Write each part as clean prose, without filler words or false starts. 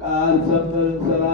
ቃል ሰምተን እንሰራ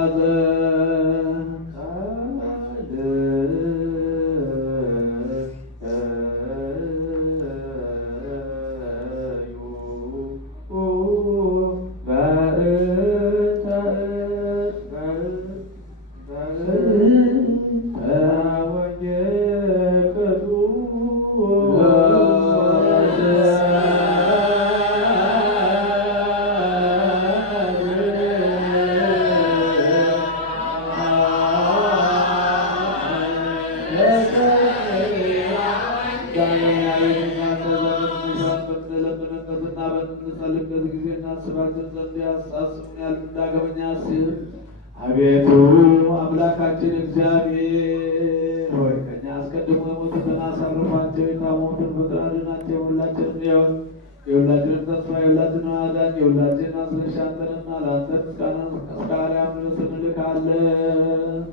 አቤቱ አምላካችን እግዚአብሔር ሆይ ከእኛ አስቀድሞ የሞቱትን አሳርፋቸው፣ የታመሙትን ፍጥር አድናቸው። ሁላችንም የሁላችንን ተስፋ የሁላችንን አዳኝ የሁላችንን አስነሻ አንተንና ለአንተ ምስጋና እስከ አርያም ድረስ እንልካለን።